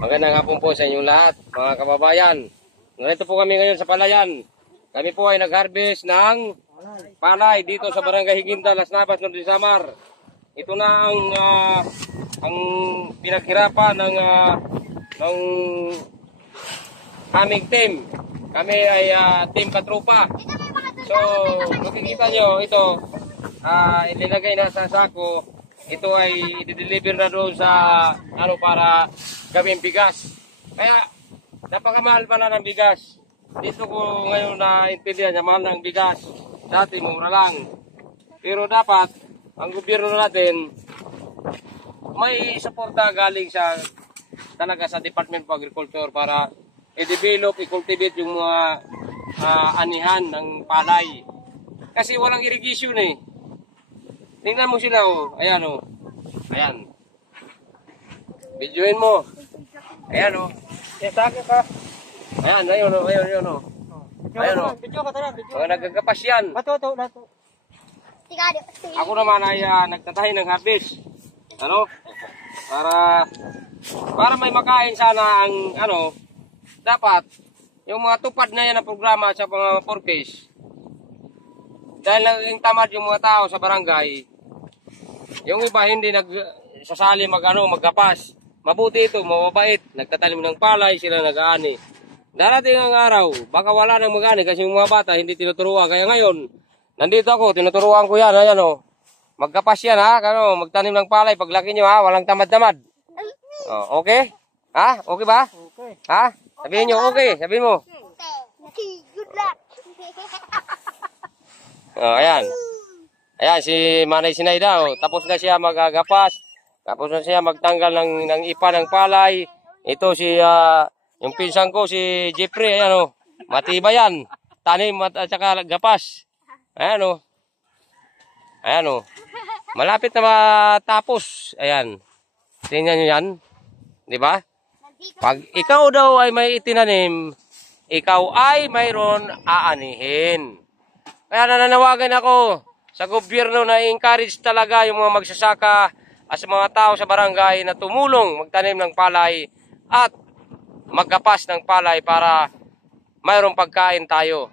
Magandang hapon po sa inyong lahat, mga kababayan. Narito po kami ngayon sa Palayan. Kami po ay nag-harvest ng palay dito sa Barangay Higinda, Las Navas, Norte Samar. Ito na ang pinaghirapan ng aming team. Kami ay team Katropa. So, makikita nyo, ito, ilinagay na sa sako. Ito ay i-deliver na doon sa para gawing bigas. Kaya napakamahal pala ng bigas. Dito ko ngayon naintindihan na mahal ng bigas. Dati mura lang. Pero dapat ang gobyerno natin may suporta galing sa talaga sa Department of Agriculture para i-develop, i-cultivate yung mga anihan ng palay. Kasi walang irrigation eh. Tingnan mo sila oh. Ayan oh. Ayan. Videoin mo. Ayan oh. Sasaka ka. Ayan, ayun oh. Ayun oh. Ayan oh. Video ka tara, video. Mga nagagapas yan. Bato. Ako naman ay nagtatahi ng harvest. Ano? Para may makain sana ang dapat yung mga tupad na yan ng programa sa mga purpose. Dahil naging tamad yung mga tao sa barangay, yung iba hindi nagsasali maggapas. Mabuti ito, mababait, nagtatanim ng palay, sila nag-aani. Darating ang araw, baka wala nang mag-aani kasi yung mga bata hindi tinuturuan. Kaya ngayon, nandito ako, tinuturuan ko yan, ayan o. Magkapas yan ha, magtanim ng palay, paglaki nyo ha, walang tamad-tamad. Oh, okay? Ha? Okay ba? Okay. Ha? Sabihin nyo, okay, sabihin mo. Okay. Good luck. Oh, ayan. Ayan, si Manay Sinayda, oh. Tapos na siya magagapas. Tapos na siya magtanggal ng ipa ng palay. Ito si, yung pinsan ko, si Jeffrey, ayan oh. Matibay yan. Tanim at saka gapas. Ayan oh. Ayan oh. Malapit na matapos. Ayan. Tingnan nyo yan. Diba? Pag ikaw daw ay may itinanim, ikaw ay mayroon aanihin. Kaya nananawagan ako sa gobyerno na i-encourage talaga yung mga magsasaka at sa mga tao sa barangay na tumulong magtanim ng palay at magkapas ng palay para mayroong pagkain tayo.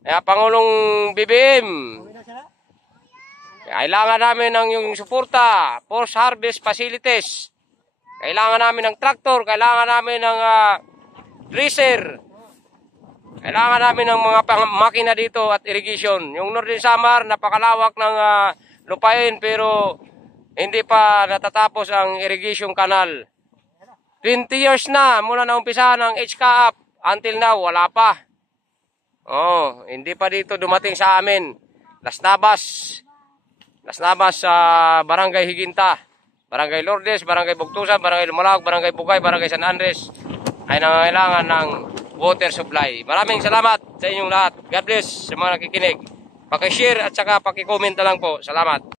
Kaya Pangulong BBM, kailangan namin ng yung suporta, post-harvest facilities. Kailangan namin ng traktor, kailangan namin ng dresser. Kailangan namin ng mga makina dito at irrigation. Yung Northern Samar, napakalawak ng lupain pero hindi pa natatapos ang irrigation canal. 20 years na mula na umpisa ng HCAP until now, wala pa. Oh, hindi pa dito dumating sa amin. Las Navas sa Barangay Higinta, Barangay Lourdes, Barangay Bugtusan, Barangay Lumalawag, Barangay Bugay, Barangay San Andres ay nangangailangan ng water supply. Maraming salamat sa inyong lahat. God bless sa mga nakikinig. Paki-share at saka paki-comment na lang po. Salamat.